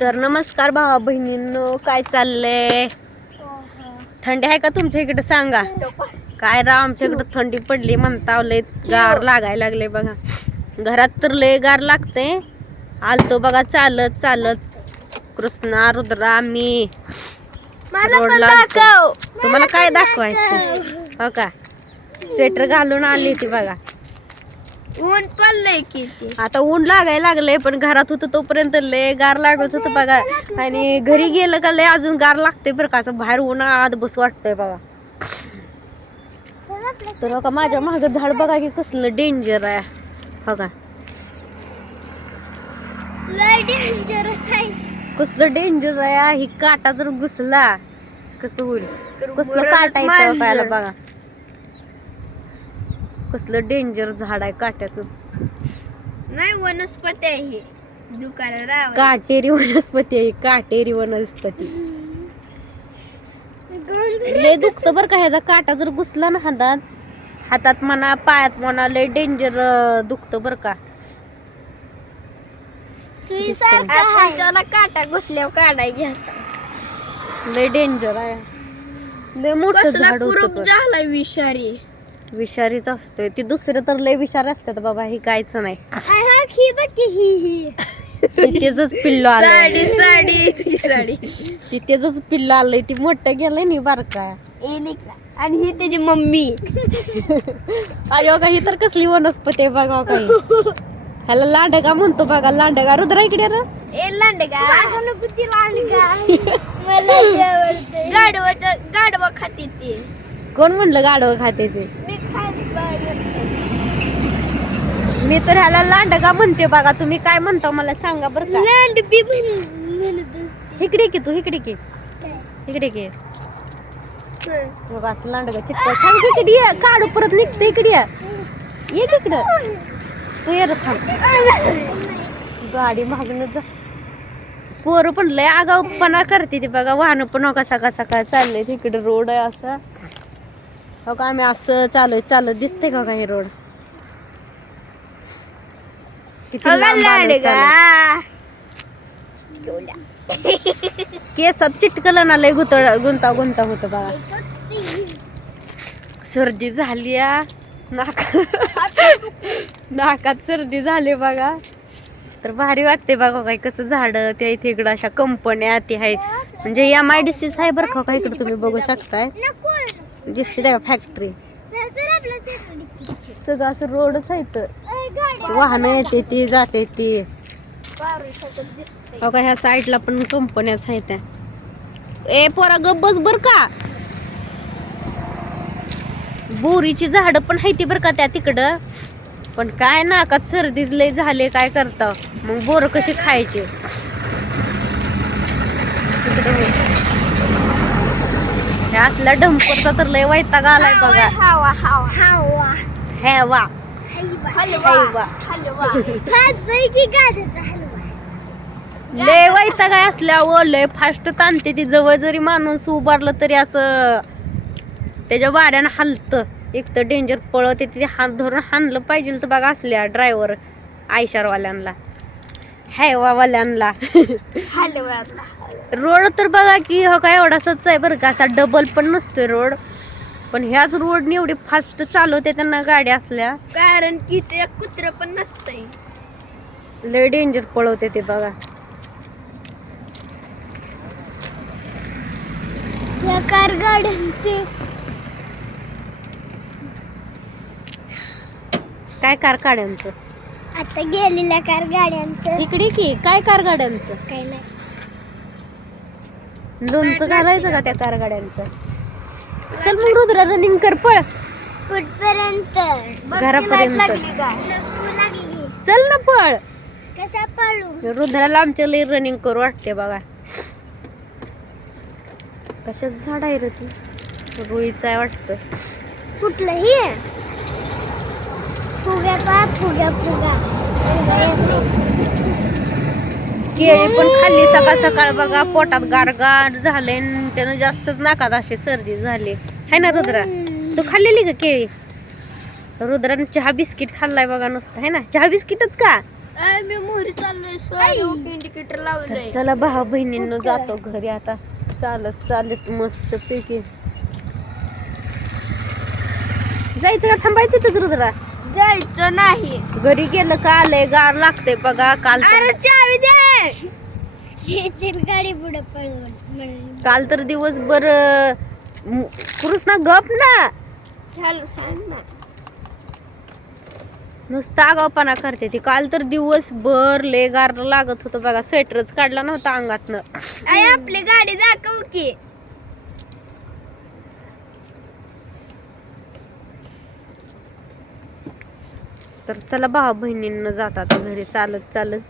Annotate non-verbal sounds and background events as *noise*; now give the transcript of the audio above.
तर नमस्कार भावा बहिणींनो काय चाललंय? थंडी आहे का तुमच्या इकडे? सांगा. काय राव आमच्या इकडे थंडी पडली म्हणता लय गार लागायला लागले बघा. घरात तर लय गार लागते. आलतो बघा चालत चालत. कृष्णा रुद्रा मी. रोडला. तुम्हाला काय दाखवायचं? हो का? स्वेटर घालून आली ती बघा. ऊन पडलंय की आता ऊन लागायला लागलंय पण घरात होतं तोपर्यंत लय गार लागत होतं बघा. आणि घरी गेलं का लय अजून गार लागते बरं का असं बाहेर उन्हात बस वाटतंय बघा. तर बघा माझ्या माग झाड बघा की कसलं डेंजर आहे. बघा. कसलं डेंजर आहे ही काटा जर घुसला कसं होईल? कसलं. पाहायला बघा. कसलं डेंजर झाड आहे काट्याचं. नाही वनस्पती आहे हे. दुकानात काटेरी वनस्पती आहे काटेरी वनस्पती. लय दुखतं बरं का ह्याचा काटा जर घुसला ना हातात. हातात म्हणा पायात म्हणा लय डेंजर दुखतं बरं का. आपण त्याला काटा घुसल्यावर काढाय घ्यायचा लय डेंजर आहे. लय मोठं कसला झाड कुरूप विषारी. विषारीच असतोय. ती दुसरे तर लय विषारी असतात बाबा हे कायच नाही. तिथेच पिल्लो आलंय. साडी साडी तुझी साडी तिथेच पिल्लो आलंय. ती मोठं गेलंय नी बारका. निकला आणि ही त्याची मम्मी. अयो का ही तर कसली वनस्पती आहे बघा काही ह्याला लांडगा म्हणतो बघा. लांडगा रुद्रा इकडे रे. ए लांडगा. गाडवाच्या गाडवा खाते ते. कोण म्हणलं गाडवं खाते ते मी खात मी तर ह्याला लांडगा म्हणते बघा तुम्ही काय म्हणता मला सांगा बरं का. लँड बी म्हणत इकडे की तू इकडे की. इकडे की. बघा लांडगा चित्त थांब इकडे ये. काढू परत निघते. इकडे ये. इकडं. तू ये थांब. गाडी मागणं जा. पोरं पण लय आगाऊपणा करते ती बघा. वाहन पण हो का सकाळ सकाळ चाललंय तिकडे. रोड आहे असं. हो का आम्ही असं चालू चालत दिसते का का हे रोड किती लांब आलोय चालत. केसात चिटकलं ना लय गुत गुंता गुंता होत बघा सर्दी झाली. नाका नाकात सर्दी झाली बघा. तर भारी वाटते बघा काय कसं झाड त्या इथे इकडं अशा कंपन्या ते आहेत. म्हणजे एम आय डी सीच आहे बरं का इकडे तुम्ही बघू शकताय. दिसते त्या फॅक्टरी सगळं असं रोडच आहे तर वाहनं येते ती जाते ती. बघा ह्या साईडला पण कंपन्याच आहेत ए पोरा बस बर का? बोरीची झाडं पण आहे ती बर का त्या तिकडं. पण काय नाकात सर्दीच लय झाले काय करता? मग बोर कशी खायचे? हो. हे असला डंपरचा तर लय वैताग आलाय बघा. हवा हवा हवा. हे हलवा. हलवा. हलवा. *laughs* की गाड्याचा हलवा. लय असल्यावर लय फास्ट ताणते ती. जवळ जरी माणूस उभारलं तरी असं त्याच्या वाऱ्यानं हलतं. एक तर डेंजर पळत येते. ते हात धरून हाणलं पाहिजे तर बघा असल्या ड्रायव्हर आयशारवाल्यांना हॅवावाल्यांना हलव्याला रोड तर बघा की हो का एवढासाच आहे बरं का. असा डबल पण नसतोय रोड. पण ह्याच रोडने एवढी फास्ट चालवते त्यांना गाड्या असल्या. कारण की ते कुत्र पण नसतंय. लय डेंजर पळवते ते बघा. या कार गाड्यांचे. काय कार गाड्यांचं? आता गेलेल्या कार गाड्यांचं. इकडे की? काय कार गाड्यांचं? काही नाही. लोणचं घालायचं का त्या कार गाड्यांचं? चल मग रुद्रा रनिंग कर पळ. कुठपर्यंत? घरापर्यंत. चल ना पळ. कसा पळू? रुद्राला आमच्या लई रनिंग करू वाटते बघा. कशात झाड आहे रे ती? रुईचं आहे वाटतं. कुठलंही फुग्याचा फुग्या फुगा केळी पण खाल्ली. सकाळ सकाळ बघा पोटात गारगार झाले त्यानं जास्तच नाकात अशी सर्दी झाली. है ना रुद्रा? तू खाल्लेली का केळी? रुद्राने चहा बिस्किट खाल्लाय बघा नुसतं. है ना? चहा बिस्किटच का? मी मोहरी चाललोय. सॉरी इंडिकेटर तर लावलंय. चला भावा बहिणींनो जातो घरी आता. चालत चालत मस्त पैकी. जायचं का? थांबायचं रुद्रा? जायचं नाही. घरी गेलं का आलंय गार लागतंय बघा काल तर- अरे चावी दे! गाडी पुढे पळवून काल तर दिवसभर अं, पुरुष ना गप ना. झालं सांग ना. नुसता आगावपणा करते ती. काल तर दिवसभर लय गार लागत होतं बघा. स्वेटरच काढला नव्हता अंगातनं. आई आपली गाडी दाखव की. तर चला भावा बहिणींना जातात घरी. चालत चालत.